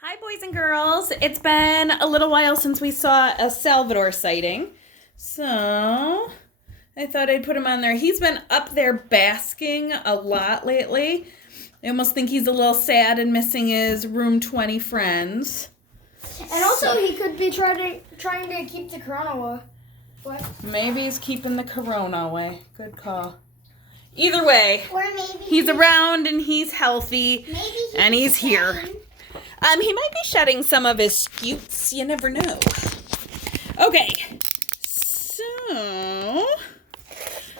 Hi, boys and girls. It's been a little while since we saw a Salvador sighting, so I thought I'd put him on there. He's been up there basking a lot lately. I almost think he's a little sad and missing his Room 20 friends. And also, he could be trying to keep the corona away. Maybe he's keeping the corona away. Good call. Either way, Or maybe he's around and he's healthy, and he's here. He might be shedding some of his scutes. You never know. Okay, so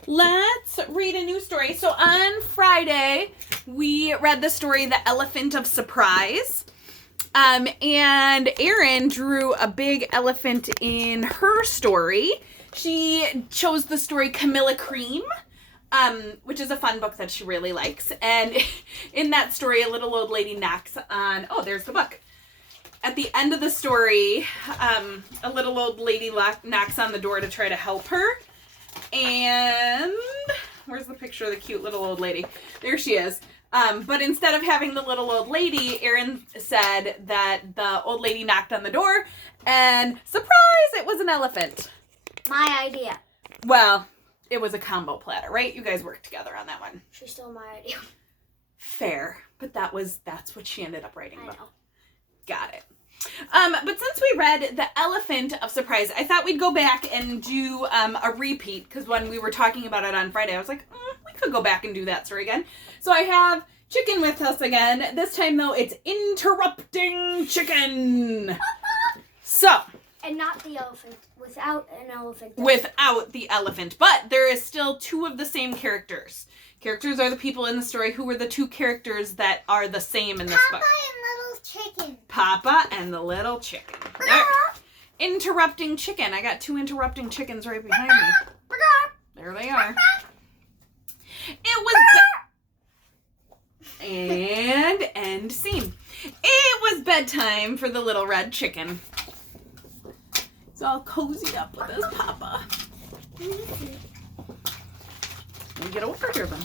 let's read a new story. So on Friday, we read the story, The Elephant of Surprise. And Erin drew a big elephant in her story. She chose the story Camilla Cream, which is a fun book that she really likes. And in that story, a little old lady knocks on, oh, there's the book. At the end of the story, a little old lady knocks on the door to try to help her. And where's the picture of the cute little old lady? There she is. But instead of having the little old lady, Erin said that the old lady knocked on the door and surprise, it was an elephant. My idea. Well, it was a combo platter, right? You guys worked together on that one. She stole my idea. Fair, but that's what she ended up writing about. I know. Got it. But since we read The Elephant of Surprise, I thought we'd go back and do a repeat, because when we were talking about it on Friday, I was like, we could go back and do that story again. So I have Chicken with us again. This time, though, it's Interrupting Chicken. So. And not the elephant. Without an elephant. Without the elephant. But there is still two of the same characters. Characters are the people in the story who were the two characters that are the same in this book. Papa and the little chicken. There. Interrupting Chicken. I got two interrupting chickens right behind me. There they are. It was... And end scene. It was bedtime for the little red chicken. He's all cozied up with his papa. Let me get over here then.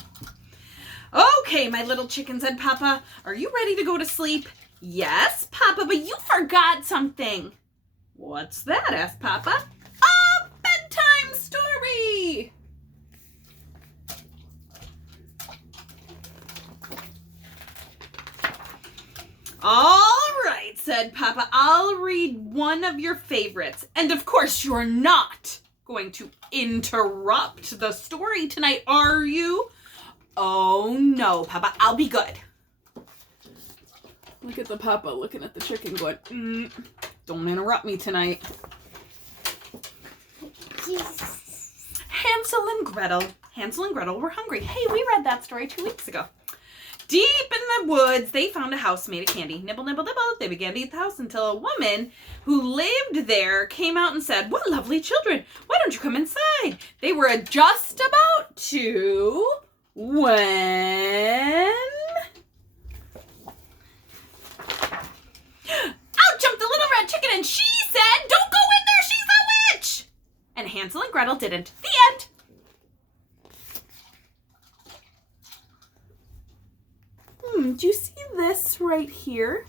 Okay, my little chicken, said Papa. Are you ready to go to sleep? Yes, Papa, but you forgot something. What's that? Asked Papa. A bedtime story. All right, said Papa. I'll read one of your favorites. And of course, you're not going to interrupt the story tonight, are you? Oh, no, Papa. I'll be good. Look at the Papa looking at the chicken going, don't interrupt me tonight. Hansel and Gretel. Hansel and Gretel were hungry. Hey, we read that story 2 weeks ago. Deep in the woods, they found a house made of candy. Nibble, nibble, nibble. They began to eat the house until a woman who lived there came out and said, what lovely children. Why don't you come inside? They were just about to when... Out jumped the little red chicken and she said, don't go in there, she's a witch. And Hansel and Gretel didn't. The end. Do you see this right here?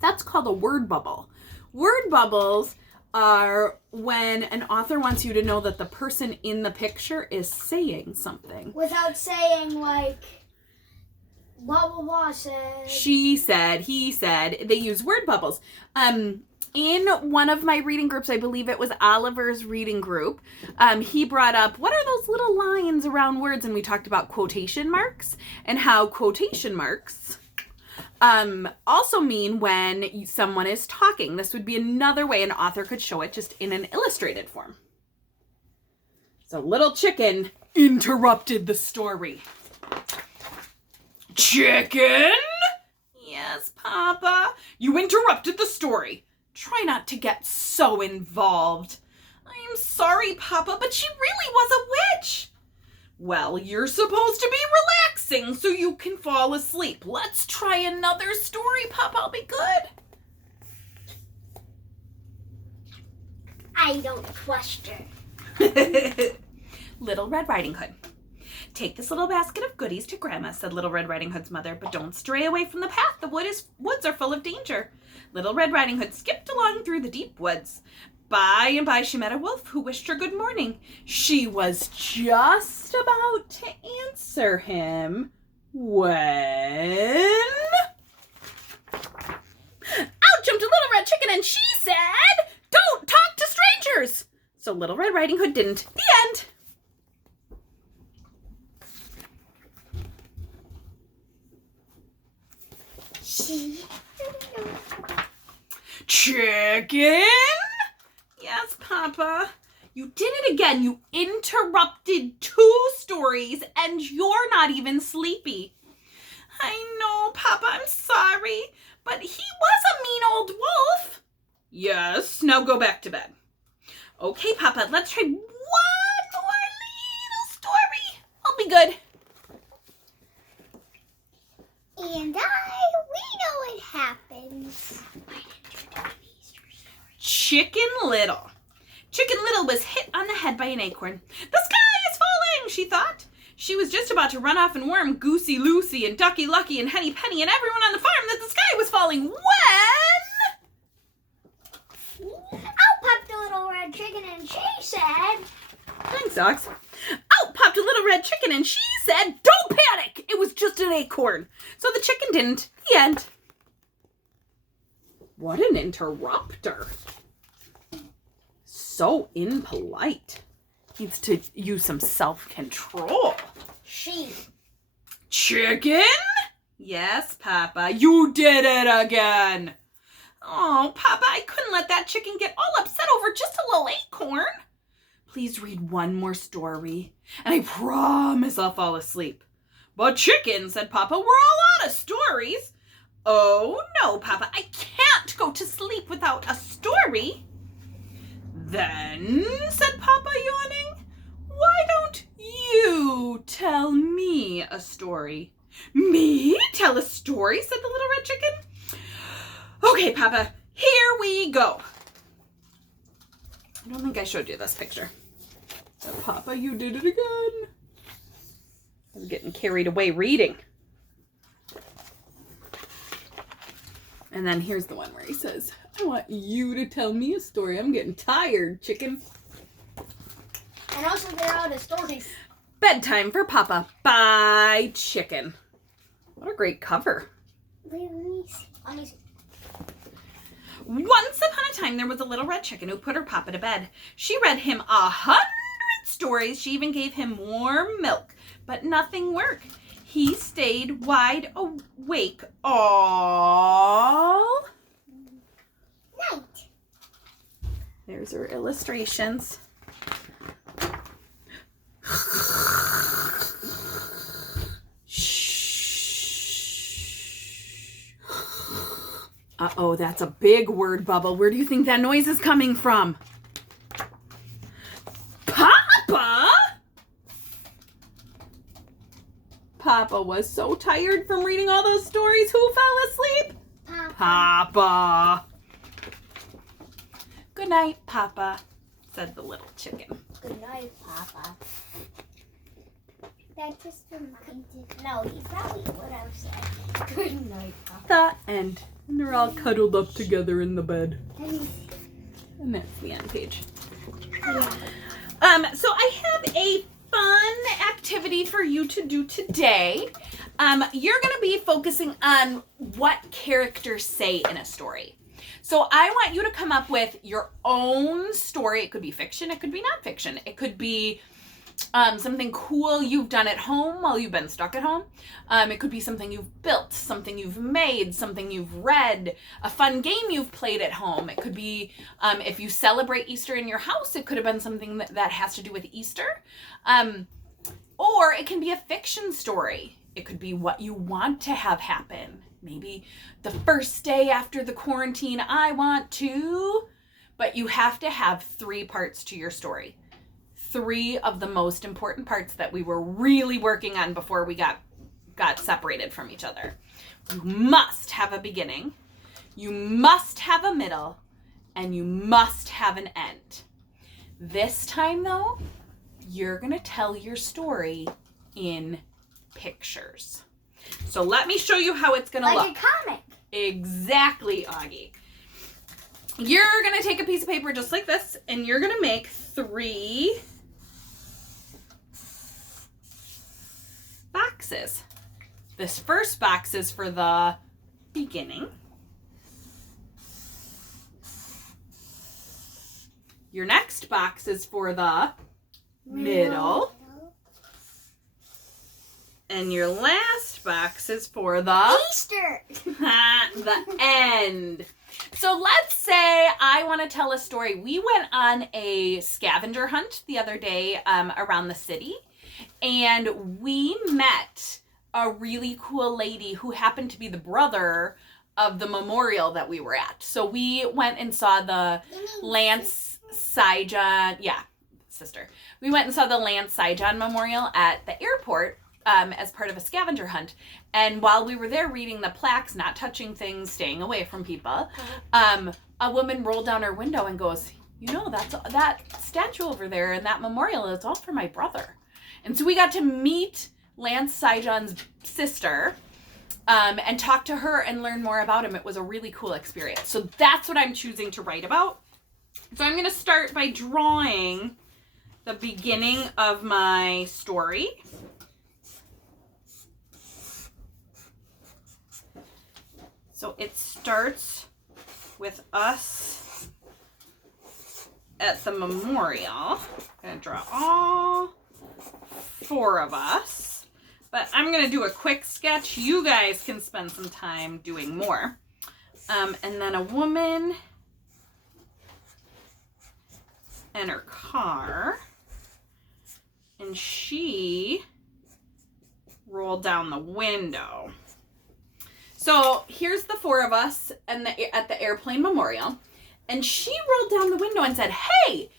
That's called a word bubble. Word bubbles are when an author wants you to know that the person in the picture is saying something. Without saying, like, blah, blah, blah said. She said, he said. They use word bubbles. In one of my reading groups, I believe it was Oliver's reading group, he brought up, what are those little lines around words? And we talked about quotation marks and how quotation marks also mean when someone is talking. This would be another way an author could show it, just in an illustrated form. So little chicken interrupted the story. Chicken? Yes, Papa. You interrupted the story. Try not to get so involved. I'm sorry, Papa, but she really was a witch. Well, you're supposed to be relaxing so you can fall asleep. Let's try another story, Papa. I'll be good. I don't question. Little Red Riding Hood. Take this little basket of goodies to Grandma, said Little Red Riding Hood's mother, but don't stray away from the path. The woods are full of danger. Little Red Riding Hood skipped along through the deep woods. By and by she met a wolf who wished her good morning. She was just about to answer him when... Out jumped a Little Red Chicken and she said, "Don't talk to strangers!" So Little Red Riding Hood didn't. The end. Chicken? Yes, Papa. You did it again. You interrupted 2 stories and you're not even sleepy. I know, Papa. I'm sorry. But he was a mean old wolf. Yes. Now go back to bed. Okay, Papa. Let's try one more little story. I'll be good. And we know what happens. Chicken Little. Chicken Little was hit on the head by an acorn. The sky is falling, she thought. She was just about to run off and warn Goosey Lucy and Ducky Lucky and Henny Penny and everyone on the farm that the sky was falling when... Out popped a Little Red Chicken and she said... Thanks, Ox. Out popped a Little Red Chicken and she said, "Don't panic! It was just an acorn." So the chicken didn't. The end. What an interrupter. So impolite. Needs to use some self-control. Chicken? Yes, Papa. You did it again. Oh, Papa, I couldn't let that chicken get all upset over just a little acorn. Please read one more story, and I promise I'll fall asleep. But chicken, said Papa, we're all out of stories. Oh, no, Papa, I can't go to sleep without a story. Then, said Papa, yawning, why don't you tell me a story? Me tell a story, said the Little Red Chicken. Okay, Papa, here we go. I don't think I showed you this picture. But Papa, you did it again. I'm getting carried away reading. And then here's the one where he says, "I want you to tell me a story. I'm getting tired, chicken." And also they're out of stories. Bedtime for Papa by Chicken. What a great cover. Let me see. Once upon a time, there was a Little Red Chicken who put her Papa to bed. She read him 100 stories. She even gave him warm milk, but nothing worked. He stayed wide awake all night. There's her illustrations. Uh-oh, that's a big word bubble. Where do you think that noise is coming from? Papa? Papa was so tired from reading all those stories. Who fell asleep? Papa. Good night, Papa, said the little chicken. Good night, Papa. That just reminded... No, he probably would have said, "Good night, Papa." The end. And they're all cuddled up together in the bed. Let me see. And that's the end page. Yeah. So I have a fun activity for you to do today. You're going to be focusing on what characters say in a story. So I want you to come up with your own story. It could be fiction. It could be nonfiction. It could be something cool you've done at home while you've been stuck at home. It could be something you've built, something you've made, something you've read, a fun game you've played at home. It could be, if you celebrate Easter in your house, it could have been something that has to do with Easter. Or it can be a fiction story. It could be what you want to have happen. Maybe the first day after the quarantine, I want to, but you have to have 3 parts to your story. 3 of the most important parts that we were really working on before we got separated from each other. You must have a beginning, you must have a middle, and you must have an end. This time though, you're gonna tell your story in pictures. So let me show you how it's going to look. Like a comic. Exactly, Augie. You're going to take a piece of paper just like this, and you're going to make 3 boxes. This first box is for the beginning. Your next box is for the middle. And your last box is for the Easter. the end. So let's say I want to tell a story. We went on a scavenger hunt the other day around the city, and we met a really cool lady who happened to be the brother of the memorial that we were at. So we went and saw the Lance Sijon, sister. We went and saw the Lance Sijon Memorial at the airport as part of a scavenger hunt. And while we were there reading the plaques, not touching things, staying away from people, a woman rolled down her window and goes, you know, that statue over there and that memorial is all for my brother. And so we got to meet Lance Sijon's sister and talk to her and learn more about him. It was a really cool experience. So that's what I'm choosing to write about. So I'm going to start by drawing the beginning of my story. So it starts with us at the memorial. I'm going to draw all 4 of us. But I'm going to do a quick sketch. You guys can spend some time doing more. And then a woman and her car. And she rolled down the window. So here's the 4 of us at the airplane memorial. And she rolled down the window and said, hey,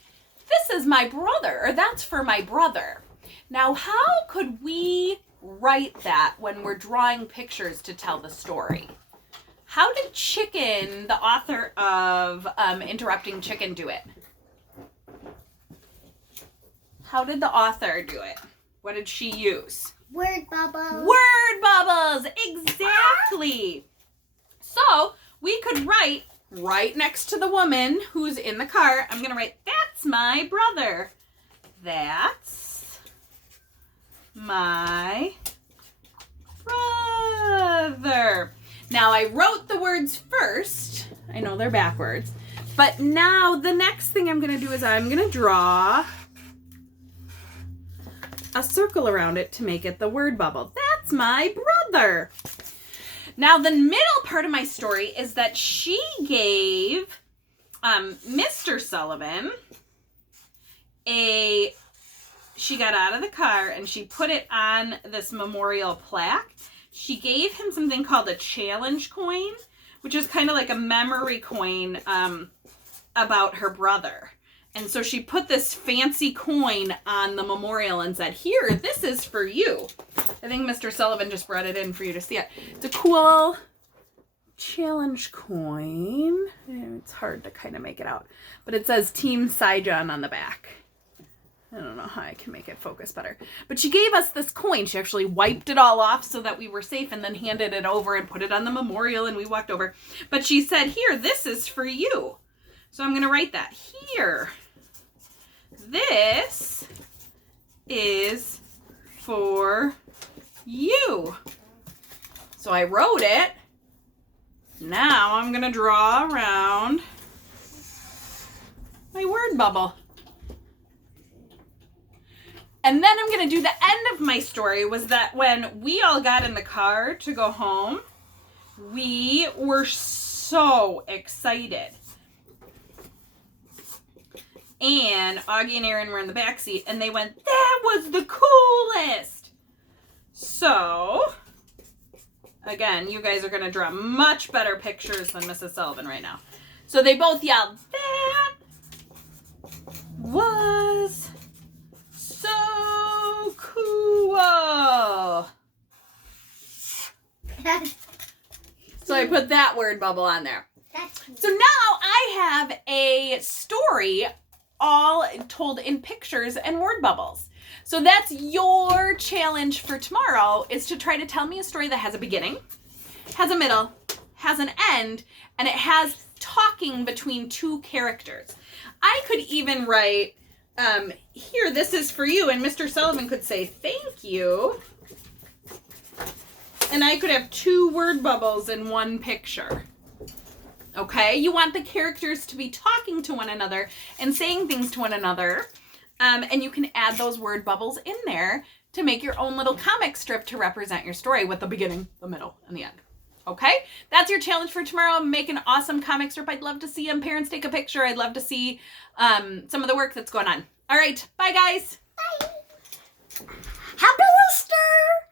this is my brother, or that's for my brother. Now, how could we write that when we're drawing pictures to tell the story? How did Chicken, the author of Interrupting Chicken, do it? How did the author do it? What did she use? Word bubbles. Word bubbles! Exactly! So, we could write right next to the woman who's in the car, I'm going to write, that's my brother. That's my brother. Now, I wrote the words first. I know they're backwards. But now, the next thing I'm going to do is I'm going to draw a circle around it to make it the word bubble. That's my brother. Now, the middle part of my story is that she gave Mr. Sullivan she got out of the car and she put it on this memorial plaque. She gave him something called a challenge coin, which is kind of like a memory coin about her brother. And so she put this fancy coin on the memorial and said, here, this is for you. I think Mr. Sullivan just brought it in for you to see it. It's a cool challenge coin. It's hard to kind of make it out. But it says Team Sijon on the back. I don't know how I can make it focus better. But she gave us this coin. She actually wiped it all off so that we were safe and then handed it over and put it on the memorial and we walked over. But she said, here, this is for you. So I'm going to write that here. This is for you. So I wrote it. Now I'm going to draw around my word bubble. And then I'm going to do the end of my story was that when we all got in the car to go home, we were so excited. And Augie and Aaron were in the back seat, and they went, that was the coolest. So, again, you guys are going to draw much better pictures than Mrs. Sullivan right now. So they both yelled, that was so cool. So I put that word bubble on there. So now I have a story all told in pictures and word bubbles. So that's your challenge for tomorrow, is to try to tell me a story that has a beginning, has a middle, has an end, and it has talking between two characters. I could even write, here, this is for you, and Mr. Sullivan could say, thank you. And I could have 2 word bubbles in one picture. Okay? You want the characters to be talking to one another and saying things to one another. And you can add those word bubbles in there to make your own little comic strip to represent your story with the beginning, the middle, and the end. Okay? That's your challenge for tomorrow. Make an awesome comic strip. I'd love to see them. Parents, take a picture. I'd love to see some of the work that's going on. All right. Bye, guys. Bye. Happy Easter!